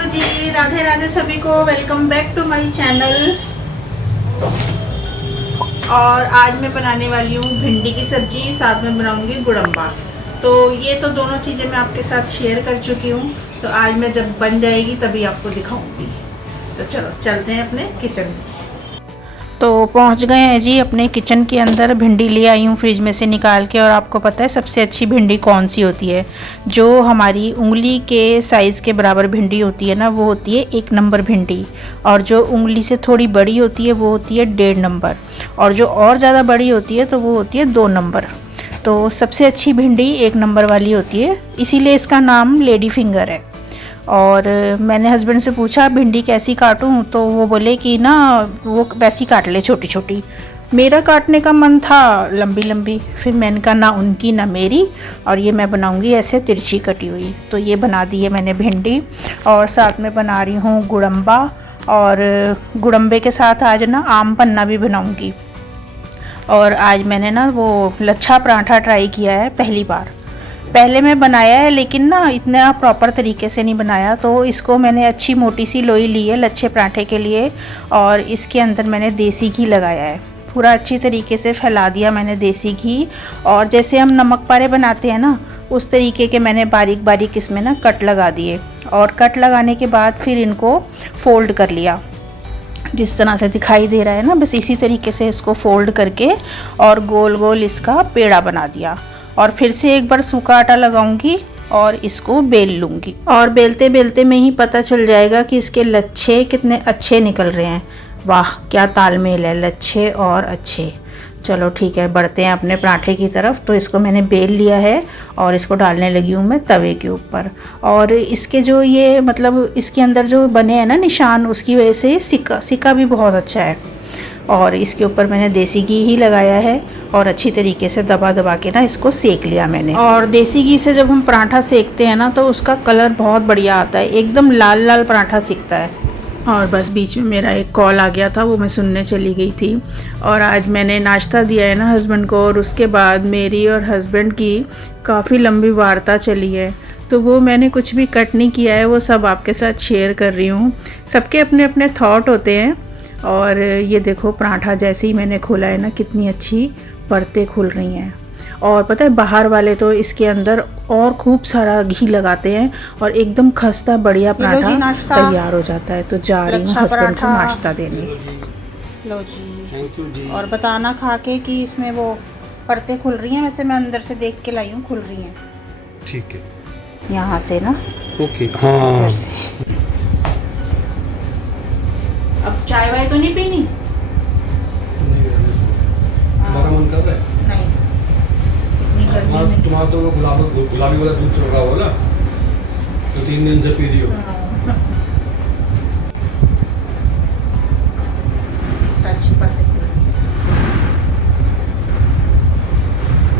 Hello जी, राधे राधे सभी को। Welcome back to my channel. और आज मैं बनाने वाली हूँ भिंडी की सब्जी, साथ में बनाऊंगी गुड़म्बा। तो ये तो दोनों चीज़ें मैं आपके साथ शेयर कर चुकी हूँ, तो आज मैं जब बन जाएगी तभी आपको दिखाऊंगी। तो चलो चलते हैं अपने किचन में। तो पहुंच गए हैं जी अपने किचन के अंदर। भिंडी ले आई हूँ फ्रिज में से निकाल के। और आपको पता है सबसे अच्छी भिंडी कौन सी होती है? जो हमारी उंगली के साइज़ के बराबर भिंडी होती है ना, वो होती है 1 नंबर भिंडी। और जो उंगली से थोड़ी बड़ी होती है वो होती है 1.5 नंबर। और जो और ज़्यादा बड़ी होती है तो वो होती है 2 नंबर। तो सबसे अच्छी भिंडी 1 नंबर वाली होती है, इसीलिए इसका नाम लेडी फिंगर है। और मैंने हस्बैंड से पूछा भिंडी कैसी काटूं, तो वो बोले कि ना वो वैसी काट ले, छोटी छोटी। मेरा काटने का मन था लंबी लंबी, फिर मैंने कहा ना उनकी ना मेरी, और ये मैं बनाऊंगी ऐसे तिरछी कटी हुई। तो ये बना दी है मैंने भिंडी। और साथ में बना रही हूँ गुड़म्बा। और गुड़म्बे के साथ आज ना आम पन्ना भी बनाऊँगी। और आज मैंने ना वो लच्छा पराठा ट्राई किया है पहली बार। पहले मैं बनाया है लेकिन ना इतना प्रॉपर तरीके से नहीं बनाया। तो इसको मैंने अच्छी मोटी सी लोई ली है लच्छे पराठे के लिए, और इसके अंदर मैंने देसी घी लगाया है। पूरा अच्छी तरीके से फैला दिया मैंने देसी घी। और जैसे हम नमक पारे बनाते हैं ना, उस तरीके के मैंने बारीक बारीक इसमें ना कट लगा दिए। और कट लगाने के बाद फिर इनको फ़ोल्ड कर लिया, जिस तरह से दिखाई दे रहा है ना, बस इसी तरीके से इसको फ़ोल्ड करके और गोल गोल इसका पेड़ा बना दिया। और फिर से एक बार सूखा आटा लगाऊंगी और इसको बेल लूँगी। और बेलते बेलते में ही पता चल जाएगा कि इसके लच्छे कितने अच्छे निकल रहे हैं। वाह क्या तालमेल है, लच्छे और अच्छे। चलो ठीक है, बढ़ते हैं अपने पराठे की तरफ। तो इसको मैंने बेल लिया है और इसको डालने लगी हूँ मैं तवे के ऊपर। और इसके जो ये मतलब इसके अंदर जो बने हैं ना निशान, उसकी वजह से सिक्का भी बहुत अच्छा है। और इसके ऊपर मैंने देसी घी ही लगाया है और अच्छी तरीके से दबा दबा के ना इसको सेक लिया मैंने। और देसी घी से जब हम पराठा सेकते हैं ना, तो उसका कलर बहुत बढ़िया आता है, एकदम लाल लाल पराठा सिकता है। और बस बीच में मेरा एक कॉल आ गया था, वो मैं सुनने चली गई थी। और आज मैंने नाश्ता दिया है ना हस्बैंड को, और उसके बाद मेरी और हस्बैंड की काफ़ी लंबी वार्ता चली है। तो वो मैंने कुछ भी कट नहीं किया है, वो सब आपके साथ शेयर कर रही हूँ। सबके अपने अपने थॉट होते हैं। और ये देखो पराठा जैसे ही मैंने खोला है ना, कितनी अच्छी परतें खुल रही हैं। और पता है बाहर वाले तो इसके अंदर और खूब सारा घी लगाते हैं और एकदम खस्ता बढ़िया पराठा तैयार हो जाता है। तो जा रही हूँ हस्बैंड को नाश्ता देने। लो जी, थैंक यू जी। और बताना खा के कि इसमें वो परतें खुल रही हैं। वैसे मैं अंदर से देख के लाई हूँ, खुल रही हैं। ठीक है, यहाँ से ना, ओके। हाँ, अब चाय वाय तो नहीं पीनी? तुम्हारा मन कर रहा है? नहीं, इतनी गर्मी में तुम्हारा तो वो गुलाबी वाला दूध चल रहा होगा ना, तो 3 दिन से पी रही हो। अच्छी बात है।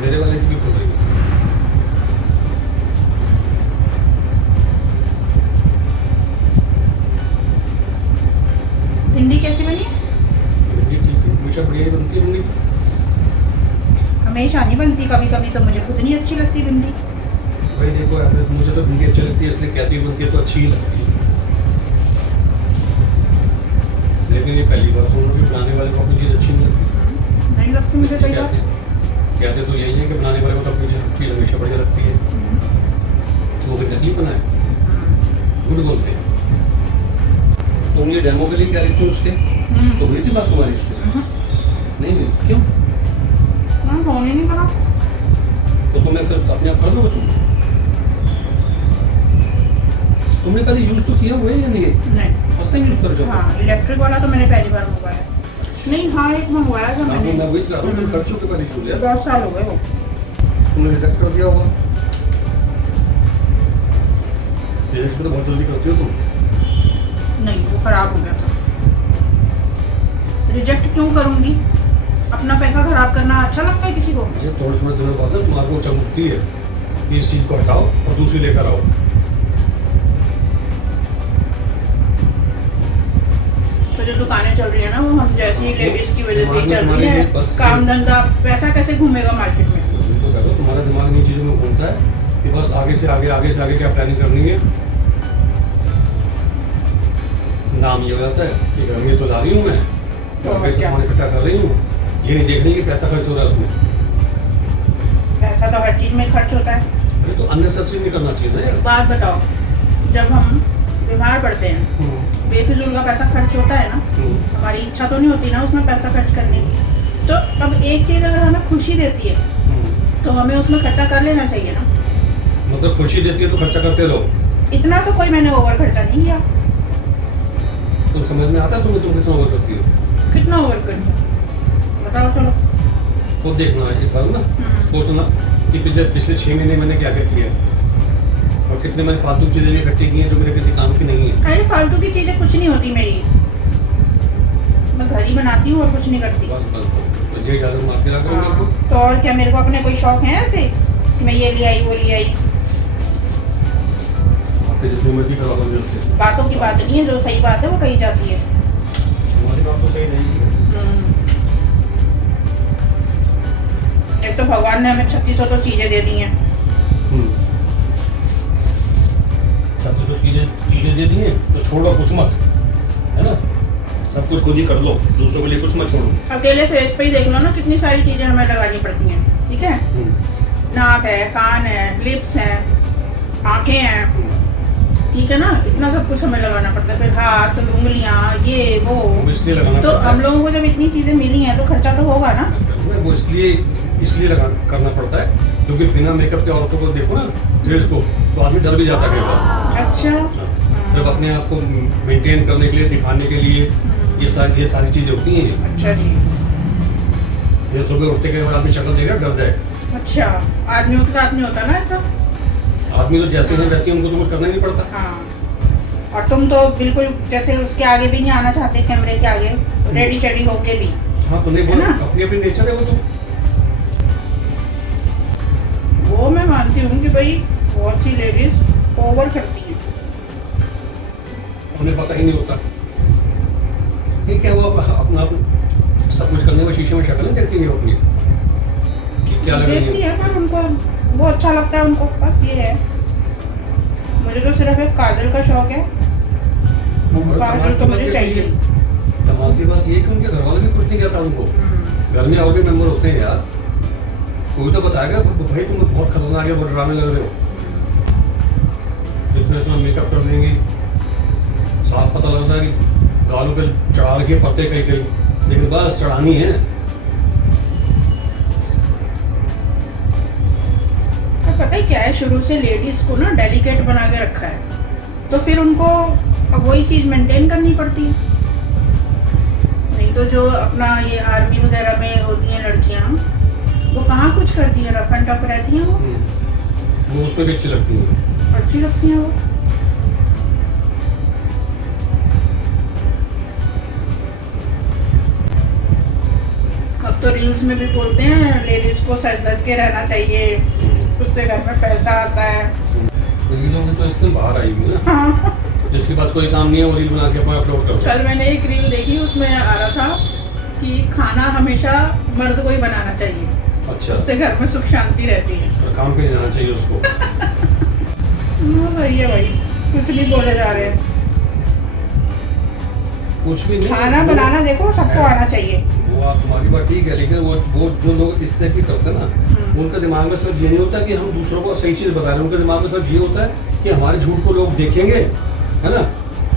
मेरे वाले की खुल रही है। भिंडी कैसी बनी? भिंडी ठीक है, हमेशा बढ़िया ही बनती है भिंडी। हमेशा नहीं बनती, कभी कभी तो मुझे खुद नहीं अच्छी लगती भिंडी। भाई देखो यार, मुझे तो भिंडी अच्छी लगती है, इसलिए कैसी बनती है तो अच्छी ही लगती है। लेकिन ये पहली बार सुन रहा हूँ कि बनाने वाले को अपनी चीज़ अच्छी नहीं लगती। नहीं लगती मुझे कई बार। कहते तो यही है कि बनाने वाले को तो अपनी चीज़ हमेशा बढ़िया लगती है। तो वो फिर नकली बना है, गुड बोलते हैं। तो उंगली डेमो के लिए कह रही थी उसके, तो हुई थी बात तुम्हारी उससे? नहीं हुई, क्यों? फोन ही नहीं करा। तो तुम्हें फिर अपने आप कर दोगे तुमने कभी यूज़ तो किया हुआ है या नहीं? नहीं, फर्स्ट टाइम यूज़ कर चुके? हाँ, इलेक्ट्रिक वाला तो मैंने पहली बार मंगवाया। नहीं, हाँ एक मंगवाया था मैंने। मैं वही कह रहा हूँ, तुम कर चुके पहले यूज़ यार। 10 साल हो गए वो। तुमने रिजेक्ट कर दिया होगा। रिजेक्ट तो बहुत जल्दी करती हो तुम। नहीं, वो खराब हो गया था। रिजेक्ट क्यों करूँगी? अपना पैसा खराब करना अच्छा लगता है किसी को? ये थोड़े थोड़े दिनों बाद ना तुम्हारे को चमकती है कि इस चीज़ को हटाओ और दूसरी लेकर आओ। तो जो दुकानें चल रही है ना, वो हम जैसी लेडीज की वजह से ही चल रही है। काम धंधा, पैसा कैसे घूमेगा मार्केट में? तो कह दो तुम्हारा दिमाग इन चीज़ों में घूमता है कि बस आगे से आगे क्या प्लानिंग करनी है। नाम ये हो जाता है कि घर में तो ला रही हूँ मैं, तो घर पे तो क्या? सामान इकट्ठा कर रही हूँ, ये नहीं देख रही कि पैसा खर्च हो रहा है उसमें। पैसा तो हर चीज में खर्च होता है। अरे तो अननेसेसरी नहीं करना चाहिए ना यार। बात बताओ, जब हम बीमार पड़ते हैं बेफिजूल का पैसा खर्च होता है ना, हमारी इच्छा तो नहीं होती ना उसमें पैसा खर्च करने की। तो अब एक चीज अगर हमें खुशी देती है तो हमें उसमें खर्चा कर लेना चाहिए ना। मतलब खुशी देती है तो खर्चा करते रहो। इतना तो कोई मैंने ओवर खर्चा नहीं किया। तुम समझ में आता है तुम्हें, तुम कितना ओवर करती हो? कितना ओवर कर बताओ चलो। खुद देखना है इस बार ना, सोचना कि पिछले 6 महीने मैंने क्या क्या किया और कितने मैंने फालतू चीजें भी इकट्ठी की हैं जो मेरे किसी काम की नहीं है। अरे फालतू की चीजें कुछ नहीं होती मेरी, मैं घर ही बनाती हूँ और कुछ नहीं करती। बस बस बस तो ये डायलॉग मार के रखा हाँ, तो और क्या, मेरे को अपने कोई शौक है ऐसे कि मैं ये ले आई वो ले आई। आपके जितनी मर्जी करवा दो मेरे से। बातों की बात नहीं है, जो सही बात है वो कही जाती है। हमारी बात तो सही नहीं है। एक तो भगवान ने हमें 3600 तो चीजें दे दी हैं। सब कुछ चीजें दे दी हैं तो छोड़ो कुछ मत, है ना। सब कुछ खुद ही कर लो, दूसरों के लिए कुछ मत छोड़ो। अकेले फेस पे ही देख लो ना, कितनी सारी चीजें हमें लगानी पड़ती हैं। ठीक है, नाक है, कान है, लिप्स हैं, आंखें हैं, ठीक है ना, इतना सब कुछ हमें लगाना पड़ता है। फिर हाथ, उंगलियां, ये वो, इसलिए लगाना तो पड़ता हम है। लोगों को जब इतनी चीजें मिली हैं तो खर्चा तो होगा ना। वो इसलिए करना पड़ता है क्योंकि बिना मेकअप के औरतों को देखो ना फेस को तो आदमी डर भी जाता है कई बार। अच्छा, सिर्फ अपने आप को मेंटेन करने के लिए, दिखाने के लिए ये सारी चीजें होती हैं। अच्छा जी, ये सुबह उठते के बाद आदमी शक्ल देगा डर जाए। अच्छा, आदमियों के साथ नहीं होता ना ऐसा। आदमी तो जैसे हैं वैसे ही, उनको तो कुछ करना ही नहीं पड़ता। हाँ, और तुम तो बिल्कुल जैसे उसके आगे भी नहीं आना चाहते, कैमरे के आगे रेडी चेडी होके भी। हाँ तो नहीं बोल, अपनी अपनी नेचर है वो तो। वो मैं मानती हूँ कि भाई बहुत सी लेडीज ओवर करती हैं। उन्हें पता ही नहीं होता ये क्या हुआ, अपना सब कुछ करने में शीशे में शक्ल नहीं देखती है अपनी कि क्या लग रही देखती है। है पर उनको वो अच्छा लगता है उनको, बस ये है। मुझे तो सिर्फ एक काजल का शौक है, काजल तो मुझे चाहिए। कमाल की बात ये है कि उनके घर वाले भी कुछ नहीं कहता उनको। घर में और भी मेंबर होते हैं यार, कोई तो बताएगा भाई तुम बहुत खतरनाक है, बहुत डराने लग रहे हो। जितना इतना मेकअप कर देंगे, साफ पता लगता है कि गालों पे चढ़ा रखे पत्ते कहीं कहीं, लेकिन बस चढ़ानी है। पता है क्या है, शुरू से लेडीज को ना डेलिकेट बना के रखा है, तो फिर उनको अब वही चीज मेंटेन करनी पड़ती है। नहीं तो जो अपना ये आर्मी वगैरह में होती हैं लड़कियां, वो कहाँ कुछ करती हैं, रफ एंड टफ रहती हैं। वो उसमें भी अच्छी लगती है, अच्छी लगती हैं वो। अब तो रील्स में भी बोलते हैं लेडीज को सज धज के रहना चाहिए, उससे घर में पैसा आता है। तो ये लोग तो इसमें बाहर आई हुई ना। हाँ। जिसके पास कोई काम नहीं है वो रील बना के अपना अपलोड कर दो। कल मैंने एक रील देखी, उसमें आ रहा था कि खाना हमेशा मर्द को ही बनाना चाहिए, अच्छा, उससे घर में सुख शांति रहती है। और काम पे नहीं जाना चाहिए उसको। वही है भाई, कुछ नहीं बोले जा रहे हैं। कुछ भी नहीं, खाना बनाना देखो सबको आना चाहिए। वो आप तुम्हारी बात ठीक है, लेकिन वो जो लोग इस तरह की करते हैं ना, उनके दिमाग में सिर्फ ये नहीं होता कि हम दूसरों को सही चीज़ बता रहे हैं, उनके दिमाग में सिर्फ ये होता है कि हमारे झूठ को लोग देखेंगे, है ना।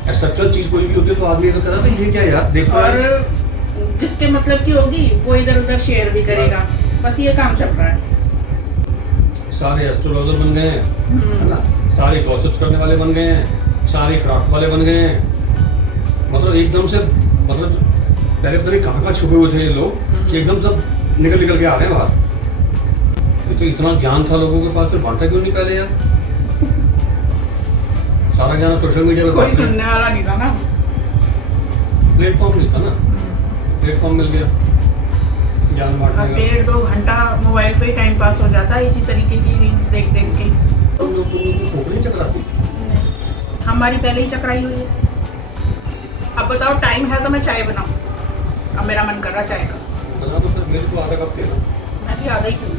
एक्सेप्शनल चीज़ कोई भी होती है तो आदमी अगर कहता है ये क्या यार देखो, और जिसके मतलब की होगी वो इधर उधर शेयर भी करेगा, बस ये काम चल रहा है। सारे एस्ट्रोलॉजर बन गए हैं, है ना, सारे गॉसिप्स करने वाले बन गए हैं, सारे क्राफ्ट वाले बन गए हैं। मतलब एकदम से, मतलब पहले पता नहीं कहाँ छुपे हुए थे ये लोग, एकदम सब निकल के आ रहे हैं बाहर। ये तो इतना ज्ञान था लोगों के पास, फिर बांटा क्यों नहीं पहले यार? सारा ज्ञान सोशल मीडिया पे कोई सुनने वाला नहीं था ना, प्लेटफॉर्म नहीं था ना, प्लेटफॉर्म मिल गया ज्ञान बांटने का। 1.5-2 घंटा मोबाइल पे टाइम पास हो जाता है इसी तरीके की रील्स देख देख के। तुम लोग की खोपड़ी चकराती, हमारी पहले ही चकराई हुई है। अब बताओ टाइम है तो मैं चाय बनाऊं, अब मेरा मन कर रहा चाय का। बना तो फिर मेरे को आधा कप देना। मैं भी आधा ही क्यों